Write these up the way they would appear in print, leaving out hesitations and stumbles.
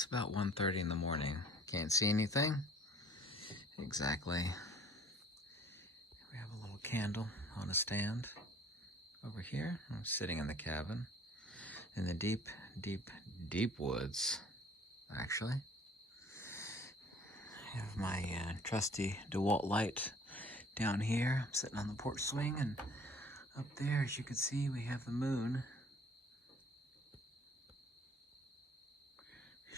It's about 1:30 in the morning. Can't see anything. Exactly. We have a little candle on a stand over here. I'm sitting in the cabin in the deep, deep, deep woods, actually. I have my trusty DeWalt light down here. I'm sitting on the porch swing, and up there, as you can see, we have the moon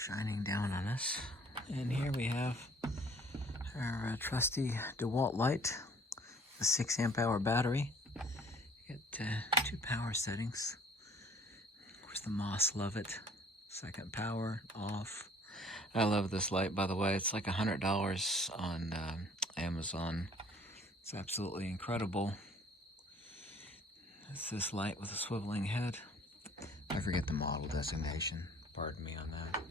shining down on us. And here we have our trusty DeWalt light, a 6 amp hour battery. Get 2 power settings. Of course, the moths love it. Second power, off. I love this light, by the way. It's like $100 on Amazon. It's absolutely incredible. It's this light with a swiveling head. I forget the model designation. Pardon me on that.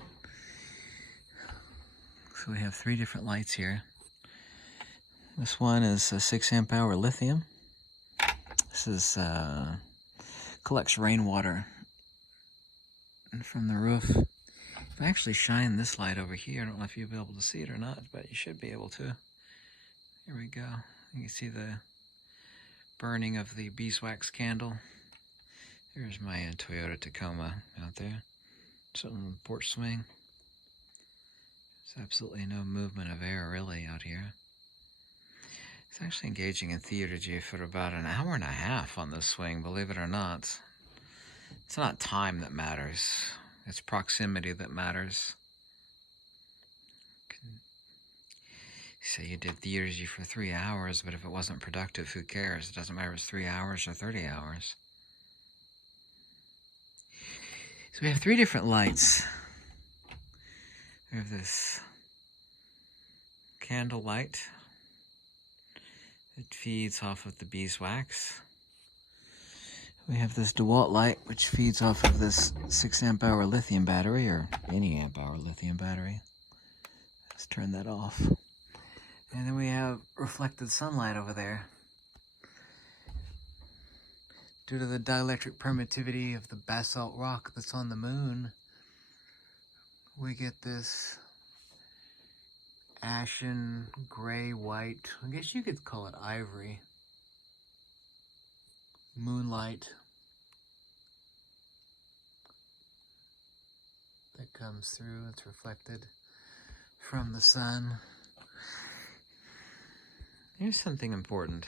So we have 3 different lights here. This one is a 6 amp hour lithium. This is collects rainwater from the roof. If I actually shine this light over here, I don't know if you'll be able to see it or not, but you should be able to. Here we go. You can see the burning of the beeswax candle. There's my Toyota Tacoma out there. Sitting on the porch swing. There's absolutely no movement of air really out here. It's actually engaging in theurgy for about an hour and a half on this swing, believe it or not. It's not time that matters. It's proximity that matters. Say you did theurgy for 3 hours, but if it wasn't productive, who cares? It doesn't matter if it's 3 hours or 30 hours. So we have 3 different lights. We have this candle light. It feeds off of the beeswax. We have this DeWalt light, which feeds off of this 6 amp hour lithium battery, or any amp hour lithium battery. Let's turn that off. And then we have reflected sunlight over there. Due to the dielectric permittivity of the basalt rock that's on the moon, we get this ashen, gray, white, I guess you could call it ivory, moonlight that comes through. It's reflected from the sun. Here's something important.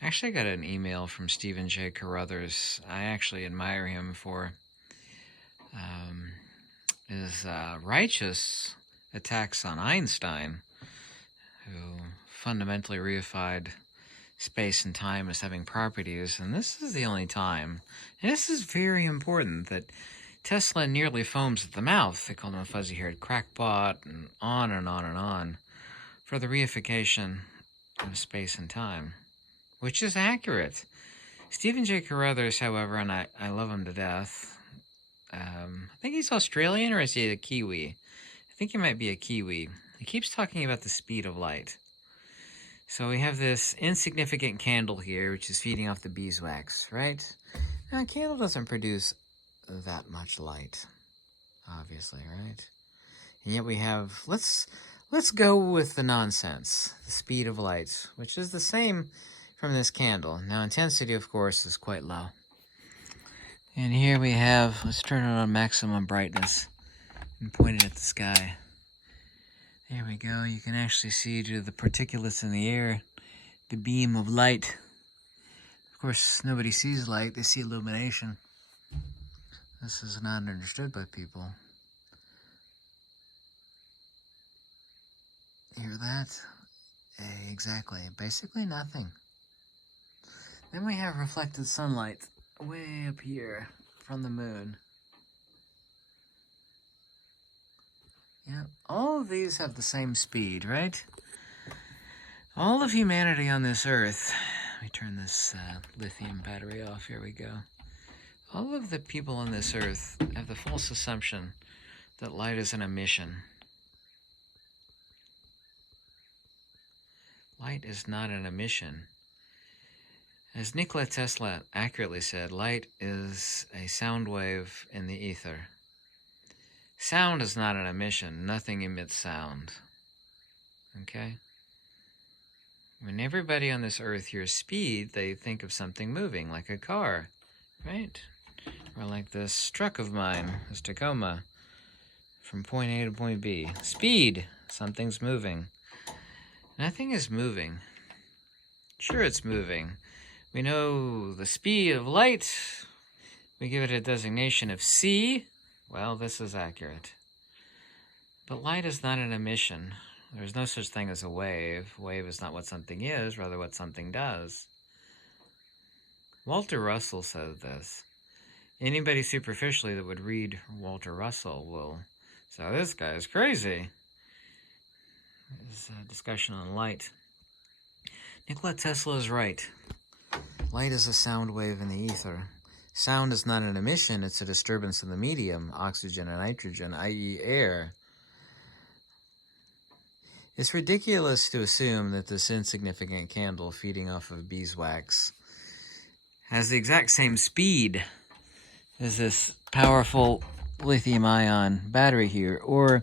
Actually, I got an email from Stephen J. Carruthers. I actually admire him for his righteous attacks on Einstein, who fundamentally reified space and time as having properties. And this is the only time, and this is very important, that Tesla nearly foams at the mouth. They called him a fuzzy-haired crackpot, and on and on and on, for the reification of space and time, which is accurate. Stephen J. Carruthers, however, and I love him to death. I think he's Australian, or is he a Kiwi? I think he might be a Kiwi. He keeps talking about the speed of light. So we have this insignificant candle here, which is feeding off the beeswax, right? Now, a candle doesn't produce that much light, obviously, right? And yet we have, let's go with the nonsense, the speed of light, which is the same from this candle. Now, intensity, of course, is quite low. And here we have, let's turn it on maximum brightness and point it at the sky. There we go. You can actually see, due to the particulates in the air, the beam of light. Of course, nobody sees light, they see illumination. This is not understood by people. Hear that? Exactly. Basically nothing. Then we have reflected sunlight way up here from the moon. Yeah, all of these have the same speed, right? All of humanity on this earth. Let me turn this lithium battery off. Here we go. All of the people on this earth have the false assumption that light is an emission. Light is not an emission. As Nikola Tesla accurately said, light is a sound wave in the ether. Sound is not an emission. Nothing emits sound. Okay? When everybody on this earth hears speed, they think of something moving, like a car, right? Or like this truck of mine, this Tacoma, from point A to point B. Speed, something's moving. Nothing is moving. Sure, it's moving. We know the speed of light. We give it a designation of c. Well, this is accurate. But light is not an emission. There's no such thing as a wave. Wave is not what something is, rather what something does. Walter Russell said this. Anybody superficially that would read Walter Russell will say, oh, this guy is crazy. This is a discussion on light. Nikola Tesla is right. Light is a sound wave in the ether. Sound is not an emission, it's a disturbance in the medium, oxygen and nitrogen, i.e. air. It's ridiculous to assume that this insignificant candle feeding off of beeswax has the exact same speed as this powerful lithium-ion battery here, or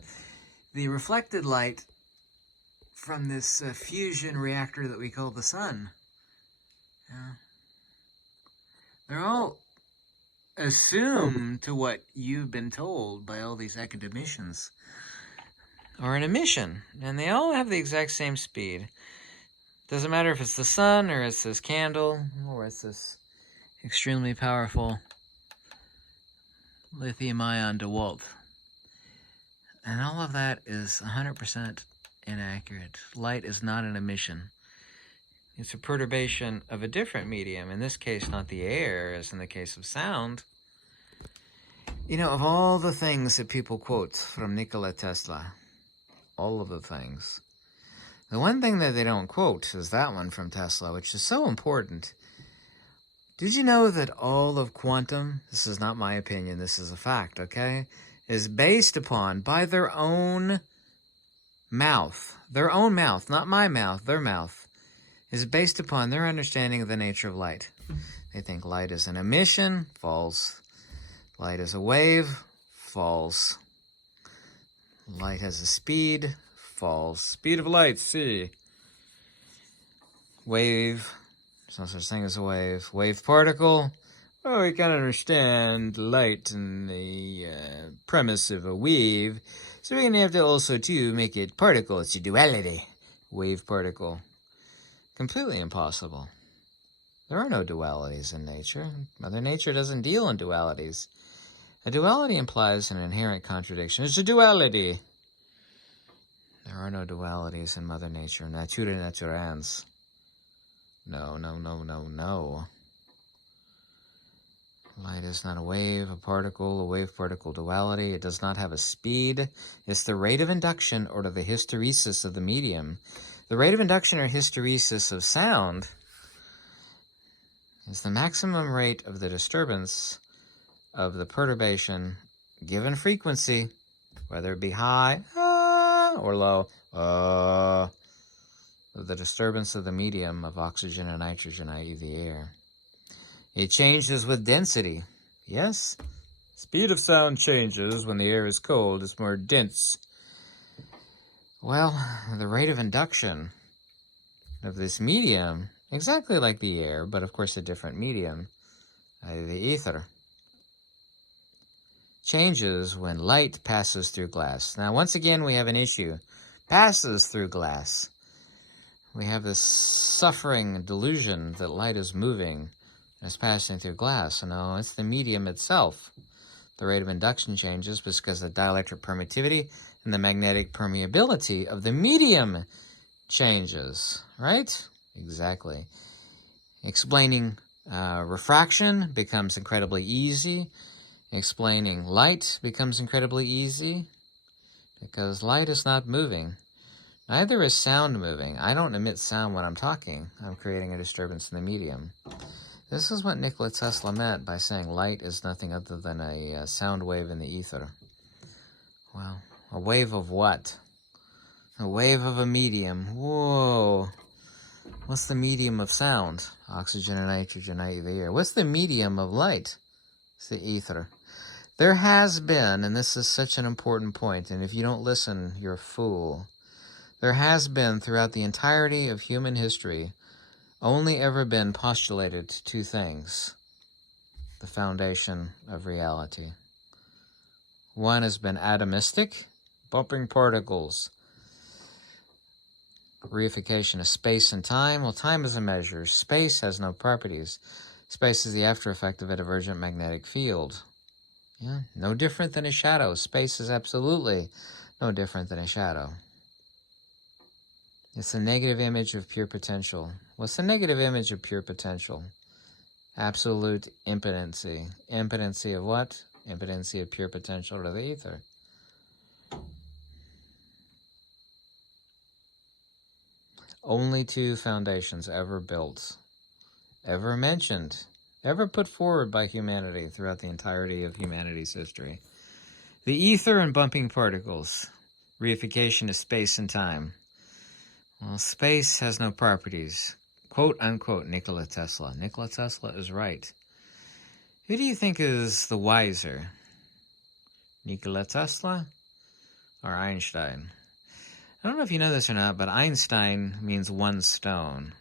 the reflected light from this fusion reactor that we call the sun. They're all assumed to what you've been told by all these academicians are an emission, and they all have the exact same speed. Doesn't matter if it's the sun, or it's this candle, or it's this extremely powerful lithium-ion DeWalt. And all of that is 100% inaccurate. Light is not an emission. It's a perturbation of a different medium, in this case not the air, as in the case of sound. You know, of all the things that people quote from Nikola Tesla, all of the things, the one thing that they don't quote is that one from Tesla, which is so important. Did you know that all of quantum, this is not my opinion, this is a fact, okay, is based upon, by their own mouth, not my mouth, their mouth, is based upon their understanding of the nature of light. They think light is an emission, false. Light is a wave, false. Light has a speed, false. Speed of light, c. Wave, there's no such thing as a wave. Wave particle, well, we can understand light in the premise of a wave, so we're going to have to also, too, make it particle. It's a duality. Wave particle. Completely impossible. There are no dualities in nature. Mother Nature doesn't deal in dualities. A duality implies an inherent contradiction. It's a duality. There are no dualities in Mother Nature. Natura naturans. No, no, no, no, no. Light is not a wave, a particle, a wave-particle duality. It does not have a speed. It's the rate of induction or the hysteresis of the medium. The rate of induction or hysteresis of sound is the maximum rate of the disturbance of the perturbation given frequency, whether it be high or low, of the disturbance of the medium of oxygen and nitrogen, i.e. the air. It changes with density. Yes, speed of sound changes when the air is cold. It's more dense. Well, the rate of induction of this medium, exactly like the air, but of course a different medium, the ether, changes when light passes through glass. Now, once again, we have an issue. Passes through glass. We have this suffering delusion that light is moving and is passing through glass. No, it's the medium itself. The rate of induction changes because the dielectric permittivity and the magnetic permeability of the medium changes, right? Exactly. Explaining refraction becomes incredibly easy. Explaining light becomes incredibly easy because light is not moving. Neither is sound moving. I don't emit sound when I'm talking. I'm creating a disturbance in the medium. This is what Nikola Tesla meant by saying light is nothing other than a sound wave in the ether. Well, a wave of what? A wave of a medium. Whoa. What's the medium of sound? Oxygen and nitrogen, i.e. the air. What's the medium of light? It's the ether. There has been, and this is such an important point, and if you don't listen, you're a fool. There has been, throughout the entirety of human history, only ever been postulated two things: the foundation of reality. One has been atomistic, bumping particles. Reification of space and time. Well, time is a measure. Space has no properties. Space is the after effect of a divergent magnetic field. Yeah, no different than a shadow. Space is absolutely no different than a shadow. It's the negative image of pure potential. What's the negative image of pure potential? Absolute impotency. Impotency of what? Impotency of pure potential to the ether. Only two foundations ever built, ever mentioned, ever put forward by humanity throughout the entirety of humanity's history. The ether and bumping particles. Reification of space and time. Well, space has no properties. Quote, unquote, Nikola Tesla. Nikola Tesla is right. Who do you think is the wiser? Nikola Tesla or Einstein? I don't know if you know this or not, but Einstein means one stone,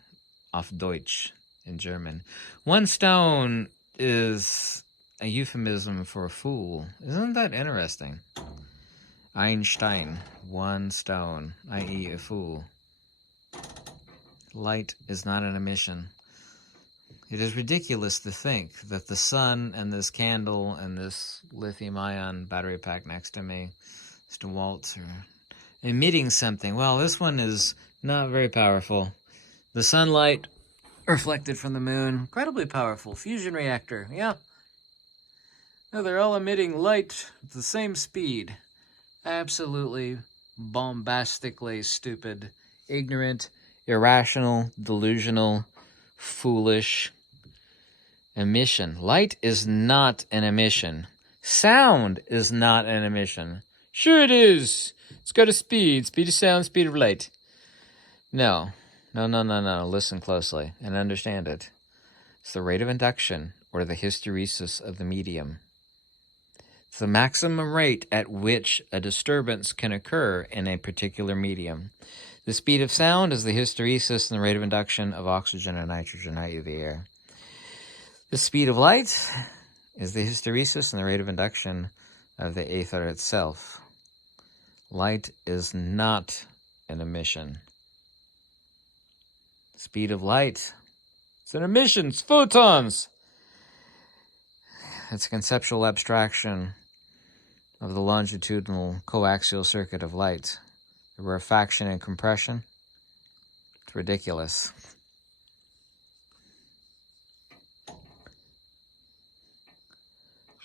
auf Deutsch in German. One stone is a euphemism for a fool. Isn't that interesting? Einstein, one stone, i.e. a fool. Light is not an emission. It is ridiculous to think that the sun and this candle and this lithium-ion battery pack next to me, Mr. Waltz, are emitting something. Well, this one is not very powerful. The sunlight reflected from the moon, incredibly powerful. Fusion reactor, yeah. No, they're all emitting light at the same speed. Absolutely bombastically stupid, ignorant, irrational, delusional, foolish emission. Light is not an emission. Sound is not an emission. Sure it is. It's got a speed. Speed of sound, speed of light. No. No. Listen closely and understand it. It's the rate of induction, or the hysteresis of the medium. It's the maximum rate at which a disturbance can occur in a particular medium. The speed of sound is the hysteresis and the rate of induction of oxygen and nitrogen, i.e. the air. The speed of light is the hysteresis and the rate of induction of the ether itself. Light is not an emission. Speed of light, it's an emission, it's photons. It's a conceptual abstraction of the longitudinal coaxial circuit of light. The rarefaction and compression, it's ridiculous.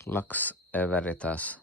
Lux e veritas.